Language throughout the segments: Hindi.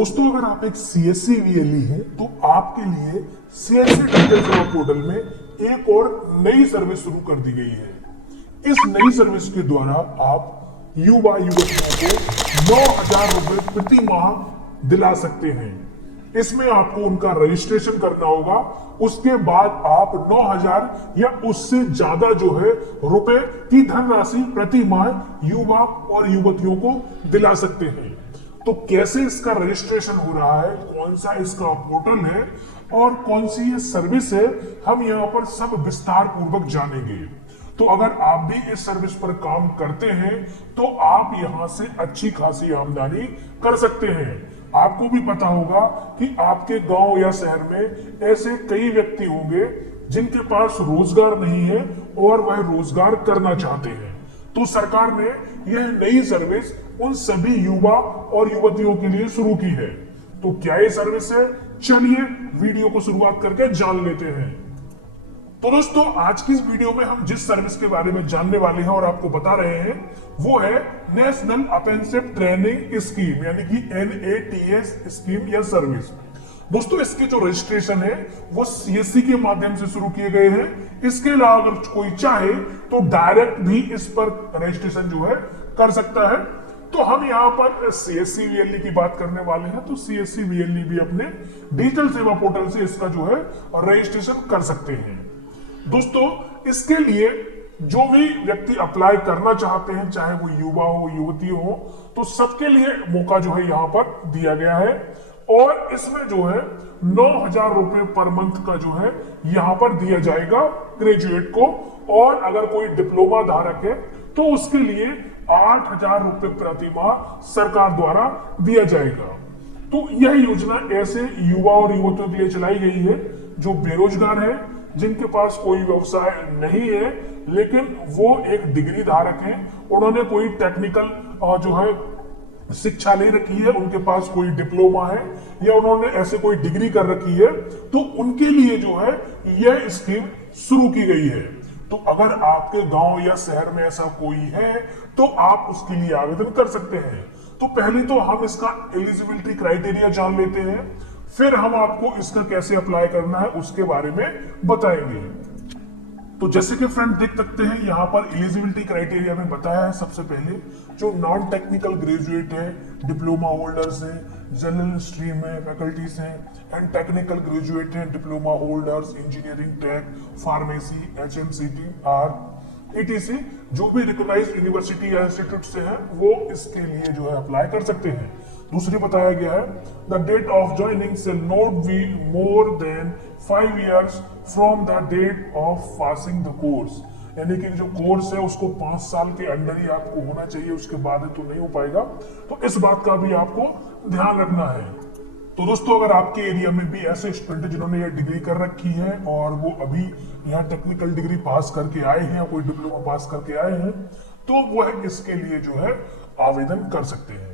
दोस्तों अगर आप एक सीएससी वीएलई हैं तो आपके लिए सीएससी डिजिटल सेवा पोर्टल में एक और नई सर्विस शुरू कर दी गई है। इस नई सर्विस के द्वारा आप युवा युवतियों को 9,000 रुपए प्रति माह दिला सकते हैं। इसमें आपको उनका रजिस्ट्रेशन करना होगा, उसके बाद आप 9,000 या उससे ज्यादा जो है रुपए की धनराशि प्रति माह युवा और युवतियों को दिला सकते हैं। तो कैसे इसका रजिस्ट्रेशन हो रहा है, कौन सा इसका पोर्टल है और कौन सी ये सर्विस है, हम यहाँ पर सब विस्तार पूर्वक जानेंगे। तो अगर आप भी इस सर्विस पर काम करते हैं तो आप यहाँ से अच्छी खासी आमदनी कर सकते हैं। आपको भी पता होगा कि आपके गांव या शहर में ऐसे कई व्यक्ति होंगे जिनके पास रोजगार नहीं है और वह रोजगार करना चाहते हैं। तो सरकार ने यह नई सर्विस उन सभी युवा और युवतियों के लिए शुरू की है। तो क्या ये सर्विस है, चलिए वीडियो को शुरुआत करके जान लेते हैं। तो दोस्तों आज की इस वीडियो में हम जिस सर्विस के बारे में जानने वाले हैं और आपको बता रहे हैं वो है नेशनल अप्रेंटिसशिप ट्रेनिंग स्कीम, यानी कि NATS स्कीम या सर्विस। दोस्तों इसके जो रजिस्ट्रेशन है वो सीएससी के माध्यम से शुरू किए गए हैं। इसके अलावा अगर कोई चाहे तो डायरेक्ट भी इस पर रजिस्ट्रेशन जो है कर सकता है। तो हम यहाँ पर सीएससी वीएलई की बात करने वाले हैं। तो सीएससी वीएलई भी अपने डिजिटल सेवा पोर्टल से इसका जो है रजिस्ट्रेशन कर सकते हैं। दोस्तों इसके लिए जो भी व्यक्ति अप्लाई करना चाहते हैं, चाहे वो युवा हो युवती हो, तो सबके लिए मौका जो है यहाँ पर दिया गया है। और इसमें जो है 9,000 रुपए पर मंथ का जो है यहाँ पर दिया जाएगा ग्रेजुएट को, और अगर कोई डिप्लोमा धारक है तो उसके लिए 8,000 रुपए प्रति माह सरकार द्वारा दिया जाएगा। तो यह योजना ऐसे युवा और युवतियों के लिए चलाई गई है जो बेरोजगार है, जिनके पास कोई व्यवसाय नहीं है लेकिन वो एक डिग्री धारक है, उन्होंने कोई टेक्निकल जो है शिक्षा ले रखी है, उनके पास कोई डिप्लोमा है या उन्होंने ऐसे कोई डिग्री कर रखी है, तो उनके लिए जो है यह स्कीम शुरू की गई है। तो अगर आपके गांव या शहर में ऐसा कोई है तो आप उसके लिए आवेदन कर सकते हैं। तो पहले तो हम इसका एलिजिबिलिटी क्राइटेरिया जान लेते हैं, फिर हम आपको इसका कैसे अप्लाई करना है उसके बारे में बताएंगे। तो जैसे कि फ्रेंड देख सकते हैं यहाँ पर एलिजिबिलिटी क्राइटेरिया में बताया है। सबसे पहले जो नॉन टेक्निकल ग्रेजुएट है, डिप्लोमा होल्डर्स हैं, जनरल स्ट्रीम है, फैकल्टीज हैं, एंड टेक्निकल ग्रेजुएट हैं, diploma holders, engineering, tech, pharmacy, HMCT, ETC, जो भी रिकॉग्नाइज्ड यूनिवर्सिटी या इंस्टीट्यूट से है वो इसके लिए जो है अप्लाई कर सकते हैं। दूसरी बताया गया है द डेट ऑफ ज्वाइनिंग से not be more than 5 years from the date of passing the course, यानी कि जो कोर्स है उसको 5 साल के अंदर ही आपको होना चाहिए, उसके बाद तो नहीं हो पाएगा। तो इस बात का भी आपको ध्यान रखना है। तो दोस्तों अगर आपके एरिया में भी ऐसे स्टूडेंट जिन्होंने ये डिग्री कर रखी है और वो अभी यहाँ टेक्निकल डिग्री पास करके आए हैं या कोई डिप्लोमा पास करके आए हैं, तो वह इसके लिए जो है आवेदन कर सकते हैं।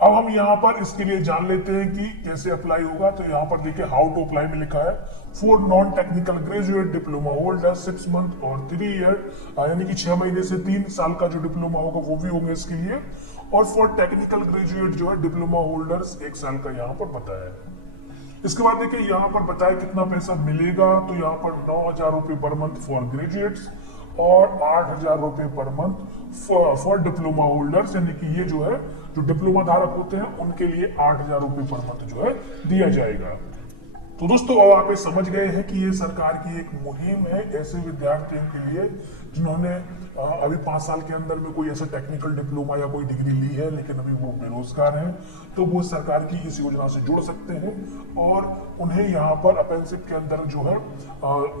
अब हम यहाँ पर इसके लिए जान लेते हैं कि कैसे अप्लाई होगा। तो यहाँ पर देखिए हाउ टू अप्लाई में लिखा है for non technical graduate diploma holder 6 month और 3 year, यानी कि 6 महीने से 3 साल का जो डिप्लोमा होगा वो भी होंगे इसके लिए। और फॉर टेक्निकल ग्रेजुएट जो है डिप्लोमा होल्डर्स 1 साल का यहाँ पर बताया है। इसके बाद देखिए यहाँ पर बताया कितना पैसा मिलेगा। तो यहाँ पर 9,000 रुपए पर मंथ फॉर ग्रेजुएट्स और 8,000 रुपए per month for diploma holders, यानी कि ये जो है जो डिप्लोमा धारक होते हैं उनके लिए 8,000 रुपए पर मंथ जो है दिया जाएगा। तो दोस्तों अब आप ये समझ गए हैं कि ये सरकार की एक मुहिम है ऐसे विद्यार्थियों के लिए जिन्होंने अभी 5 साल के अंदर में कोई ऐसा टेक्निकल डिप्लोमा या कोई डिग्री ली है लेकिन अभी वो बेरोजगार हैं, तो वो सरकार की इस योजना से जुड़ सकते हैं और उन्हें यहाँ पर अप्रेंटिसशिप के अंदर जो है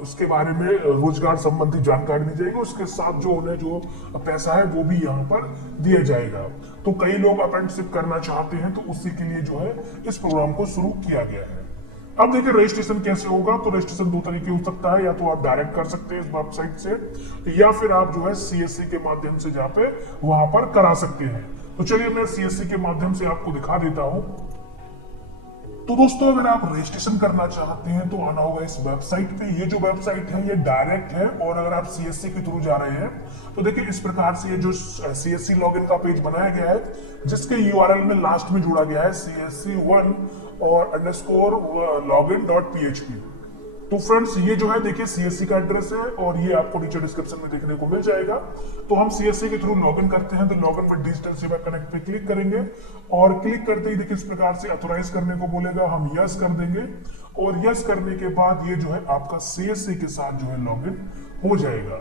उसके बारे में रोजगार संबंधी जानकारी दी जाएगी, उसके साथ जो उन्हें जो पैसा है वो भी यहाँ पर दिया जाएगा। तो कई लोग अप्रेंटिसशिप करना चाहते हैं तो उसी के लिए जो है इस प्रोग्राम को शुरू किया गया है। अब देखिए रजिस्ट्रेशन कैसे होगा। तो रजिस्ट्रेशन 2 तरीके हो सकता है, या तो आप डायरेक्ट कर सकते हैं इस वेबसाइट से, या फिर आप जो है सीएससी के माध्यम से जहाँ पे वहां पर करा सकते हैं। तो चलिए मैं सीएससी के माध्यम से आपको दिखा देता हूं। तो दोस्तों अगर आप रजिस्ट्रेशन करना चाहते हैं तो आना होगा इस वेबसाइट पे। ये जो वेबसाइट है ये डायरेक्ट है, और अगर आप सीएससी के थ्रू जा रहे हैं तो देखिए इस प्रकार से ये जो सीएससी लॉगिन का पेज बनाया गया है, जिसके यूआरएल में लास्ट में जुड़ा गया है CSC1 और अंडरस्कोर login.php। तो फ्रेंड्स ये जो है देखिए सीएससी का एड्रेस है, और ये आपको नीचे डिस्क्रिप्शन में देखने को मिल जाएगा। तो हम सीएससी के थ्रू लॉगिन करते हैं, तो लॉगिन विद डिजिटल सेवा कनेक्ट पे क्लिक करेंगे, और क्लिक करते ही देखिए इस प्रकार से ऑथोराइज करने को बोलेगा, हम यस कर देंगे, और यस करने के बाद ये जो है आपका सीएससी के साथ जो है लॉगिन हो जाएगा।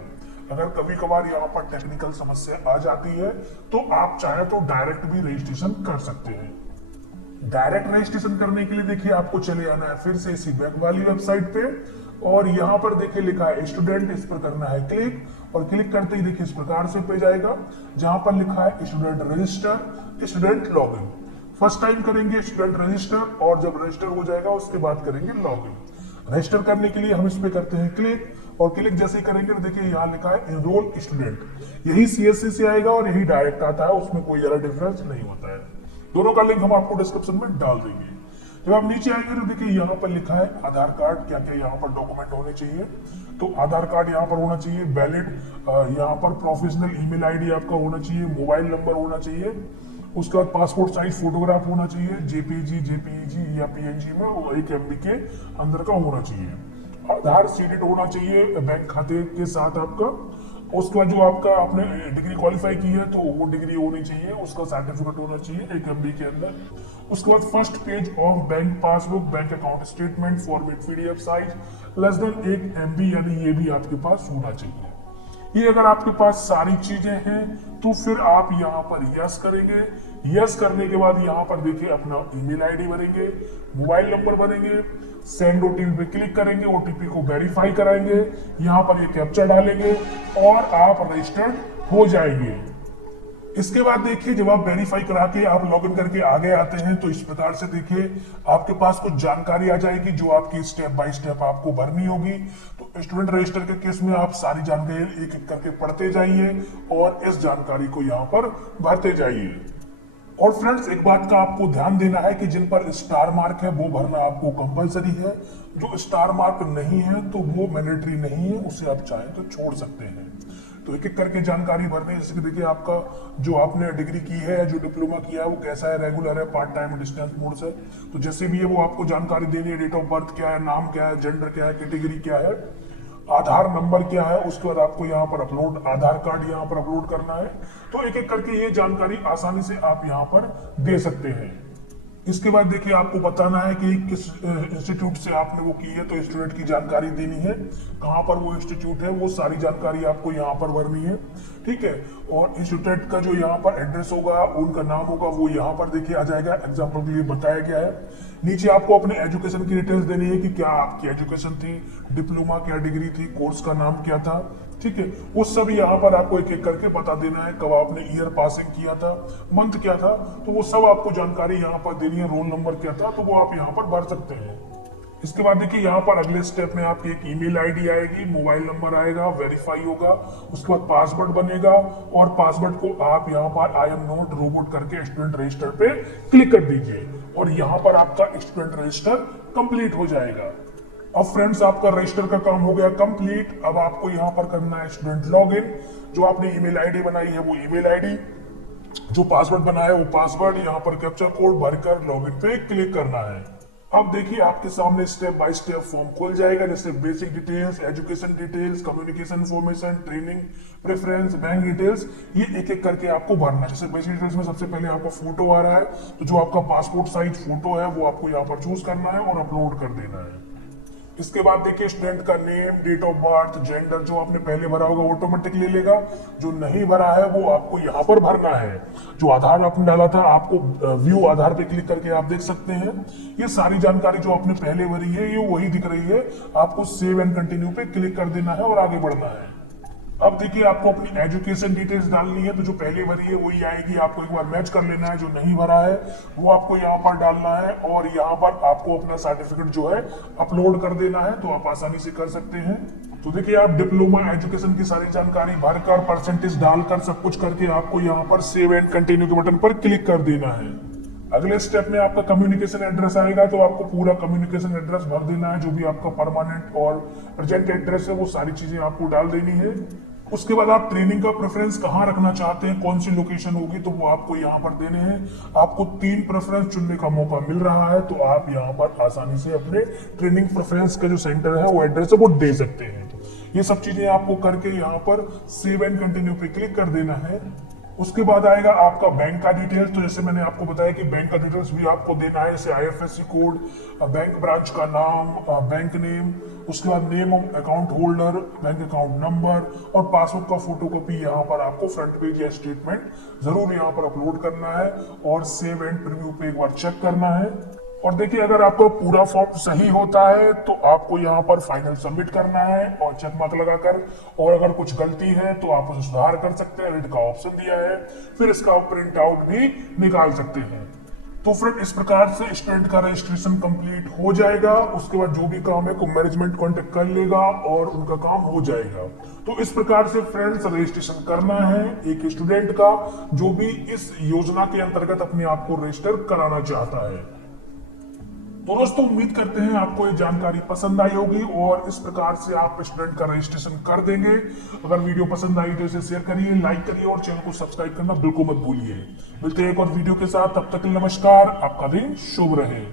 अगर कभी कभार यहाँ पर टेक्निकल समस्या आ जाती है तो आप चाहे तो डायरेक्ट भी रजिस्ट्रेशन कर सकते हैं। डायरेक्ट रजिस्ट्रेशन करने के लिए देखिए आपको चले आना है फिर से इसी बैक वाली वेबसाइट पे, और यहाँ पर देखिए लिखा है स्टूडेंट, इस पर करना है क्लिक, और क्लिक करते ही देखिए इस प्रकार से पेज आएगा जहां पर लिखा है student register, student login. First time करेंगे स्टूडेंट रजिस्टर, और जब रजिस्टर हो जाएगा उसके बाद करेंगे लॉगिन। रजिस्टर करने के लिए हम इस पे करते हैं क्लिक, और क्लिक जैसे ही करेंगे तो देखिए यहाँ लिखा है एनरोल स्टूडेंट। यही सीएससी से आएगा और यही डायरेक्ट आता है, उसमें कोई ज्यादा डिफरेंस नहीं होता है। दोनों का लिंक हम आपको डिस्क्रिप्शन में डाल देंगे। जब आप नीचे आएंगे तो देखिए यहाँ पर लिखा है आधार कार्ड, क्या क्या यहाँ पर डॉक्यूमेंट होने चाहिए। तो आधार कार्ड यहाँ पर होना चाहिए वैलिड, यहाँ पर प्रोफेशनल ईमेल आईडी आपका होना चाहिए, मोबाइल नंबर होना चाहिए, उसके बाद पासपोर्ट साइज फोटोग्राफ होना चाहिए, जेपीजी या पीएनजी में, और 1 MB के अंदर का होना चाहिए। आधार सीडेड होना चाहिए बैंक खाते के साथ आपका। उसके बाद जो आपका आपने डिग्री क्वालिफाई की है तो वो डिग्री होनी चाहिए, उसका सर्टिफिकेट होना चाहिए 1 MB के अंदर। उसके बाद first page of bank passbook, bank account statement format PDF size less than 1 MB, यानी ये भी आपके पास होना चाहिए। ये अगर आपके पास सारी चीजें हैं तो फिर आप यहाँ पर यस करेंगे। यस करने के बाद यहाँ पर देखिए अपना ईमेल आईडी भरेंगे, मोबाइल नंबर भरेंगे, सेंड ओटीपी पे क्लिक करेंगे, ओटीपी को वेरीफाई कराएंगे, यहाँ पर ये कैप्चा डालेंगे और आप रजिस्टर्ड हो जाएंगे। इसके बाद देखिए जब आप वेरीफाई करा के आप लॉगिन करके आगे आते हैं तो इस प्रकार से देखिए आपके पास कुछ जानकारी आ जाएगी जो आपकी स्टेप बाय स्टेप आपको भरनी होगी। तो स्टूडेंट रजिस्टर के केस में आप सारी जानकारी एक एक करके पढ़ते जाइए और इस जानकारी को यहाँ पर भरते जाइए। और फ्रेंड्स एक बात का आपको ध्यान देना है कि जिन पर स्टार मार्क है वो भरना आपको कंपलसरी है, जो स्टार मार्क नहीं है तो वो मैंडेटरी नहीं है, उसे आप चाहें तो छोड़ सकते हैं। तो एक एक करके जानकारी भरनी है। जैसे कि देखिए आपका जो आपने डिग्री की है, जो डिप्लोमा किया है वो कैसा है, रेगुलर है, पार्ट टाइम, डिस्टेंस मोड से, तो जैसे भी है वो आपको जानकारी देनी है। डेट ऑफ बर्थ क्या है, नाम क्या है, जेंडर क्या है, कैटेगरी क्या है, आधार नंबर क्या है, उसके बाद आपको यहाँ पर अपलोड आधार कार्ड यहाँ पर अपलोड करना है। तो एक एक करके ये जानकारी आसानी से आप यहाँ पर दे सकते हैं। इसके बाद देखिए आपको बताना है कि किस इंस्टीट्यूट से आपने वो की है, तो स्टूडेंट की जानकारी देनी है, कहाँ पर वो इंस्टीट्यूट है वो सारी जानकारी आपको यहाँ पर भरनी है, ठीक है। और इंस्टीट्यूट का जो यहाँ पर एड्रेस होगा, उनका नाम होगा, वो यहाँ पर देखिए आ जाएगा, एग्जाम्पल के लिए बताया गया है। नीचे आपको अपने एजुकेशन की डिटेल्स देनी है कि क्या आपकी एजुकेशन थी, डिप्लोमा क्या डिग्री थी, कोर्स का नाम क्या था, ठीक है। वो सब यहाँ पर आपको एक एक करके बता देना है, कब आपने ईयर पासिंग किया था, मंथ क्या था, तो वो सब आपको जानकारी यहाँ पर देनी है, रोल नंबर क्या था, तो वो आप यहाँ पर भर सकते हैं। इसके बाद देखिए यहाँ पर अगले स्टेप में आपकी एक ईमेल आईडी आएगी, मोबाइल नंबर आएगा, वेरीफाई होगा, उसके बाद पासवर्ड बनेगा, और पासवर्ड को आप यहाँ पर आई एम नॉट रोबोट करके स्टूडेंट रजिस्टर पे क्लिक कर दीजिए, और यहाँ पर आपका स्टूडेंट रजिस्टर कंप्लीट हो जाएगा। अब फ्रेंड्स आपका रजिस्टर का काम हो गया कंप्लीट। अब आपको यहाँ पर करना है स्टूडेंट लॉगिन। जो आपने ईमेल आईडी बनाई है वो ईमेल आईडी, जो पासवर्ड बनाया है वो पासवर्ड, यहाँ पर कैप्चा कोड भरकर लॉगिन पे क्लिक करना है। अब देखिए आपके सामने स्टेप बाय स्टेप फॉर्म खुल जाएगा, जैसे basic details, education details, communication information, training preference, bank details, ये एक एक करके आपको भरना है। जैसे बेसिक डिटेल्स में सबसे पहले आपका फोटो आ रहा है, तो जो आपका पासपोर्ट साइज फोटो है वो आपको यहाँ पर चूज करना है और अपलोड कर देना है। इसके बाद देखिए स्टूडेंट का name, date of birth, gender, जो आपने पहले भरा होगा ऑटोमेटिक ले लेगा, जो नहीं भरा है वो आपको यहाँ पर भरना है। जो आधार आपने डाला था आपको व्यू आधार पे क्लिक करके आप देख सकते हैं, ये सारी जानकारी जो आपने पहले भरी है ये वही दिख रही है। आपको सेव एंड कंटिन्यू पे क्लिक कर देना है और आगे बढ़ना है। अब देखिए आपको अपनी एजुकेशन डिटेल्स डालनी है, तो जो पहले भरी है वही आएगी, आपको एक बार मैच कर लेना है। जो नहीं भरा है वो आपको यहाँ पर डालना है, और यहाँ पर आपको अपना सर्टिफिकेट जो है अपलोड कर देना है, तो आप आसानी से कर सकते हैं। तो देखिए आप डिप्लोमा एजुकेशन की सारी जानकारी भरकर, परसेंटेज डालकर, सब कुछ करके आपको यहाँ पर सेव एंड कंटिन्यू के बटन पर क्लिक कर देना है। अगले स्टेप में आपका कम्युनिकेशन एड्रेस आएगा, तो आपको पूरा कम्युनिकेशन एड्रेस भर देना है, जो भी आपका परमानेंट और प्रेजेंट एड्रेस है वो सारी चीजें आपको डाल देनी है। उसके बाद आप ट्रेनिंग का प्रेफरेंस कहाँ रखना चाहते हैं, कौन सी लोकेशन होगी, तो वो आपको यहाँ पर देने हैं। आपको 3 प्रेफरेंस चुनने का मौका मिल रहा है, तो आप यहाँ पर आसानी से अपने ट्रेनिंग प्रेफरेंस का जो सेंटर है वो एड्रेस है वो दे सकते हैं। ये सब चीजें आपको करके यहाँ पर सेव एंड कंटिन्यू पे क्लिक कर देना है। उसके बाद आएगा आपका बैंक का डिटेल्स। तो जैसे मैंने आपको बताया कि बैंक का डिटेल्स भी आपको देना है, जैसे आईएफएससी कोड, बैंक ब्रांच का नाम, बैंक नेम, उसके बाद name of account holder, bank account number और पासबुक का फोटोकॉपी यहाँ पर आपको फ्रंट पेज या स्टेटमेंट जरूर यहाँ पर अपलोड करना है और सेव एंड प्रीव्यू पे एक बार चेक करना है। और देखिए, अगर आपका पूरा फॉर्म सही होता है तो आपको यहाँ पर फाइनल सबमिट करना है और चेक मार्क लगाकर, और अगर कुछ गलती है तो आप उसे सुधार कर सकते हैं। एडिट का ऑप्शन दिया है, फिर इसका प्रिंट आउट भी निकाल सकते हैं। तो फ्रेंड, इस प्रकार से स्टूडेंट का रजिस्ट्रेशन कंप्लीट हो जाएगा। उसके बाद जो भी काम है मैनेजमेंट कांटेक्ट कर लेगा और उनका काम हो जाएगा। तो इस प्रकार से फ्रेंड्स रजिस्ट्रेशन करना है एक स्टूडेंट का जो भी इस योजना के अंतर्गत अपने आप को रजिस्टर कराना चाहता है। तो दोस्तों, उम्मीद करते हैं आपको ये जानकारी पसंद आई होगी और इस प्रकार से आप स्टूडेंट का रजिस्ट्रेशन कर देंगे। अगर वीडियो पसंद आई तो इसे शेयर करिए, लाइक करिए और चैनल को सब्सक्राइब करना बिल्कुल मत भूलिए। मिलते हैं एक और वीडियो के साथ, तब तक के लिए नमस्कार। आपका दिन शुभ रहे।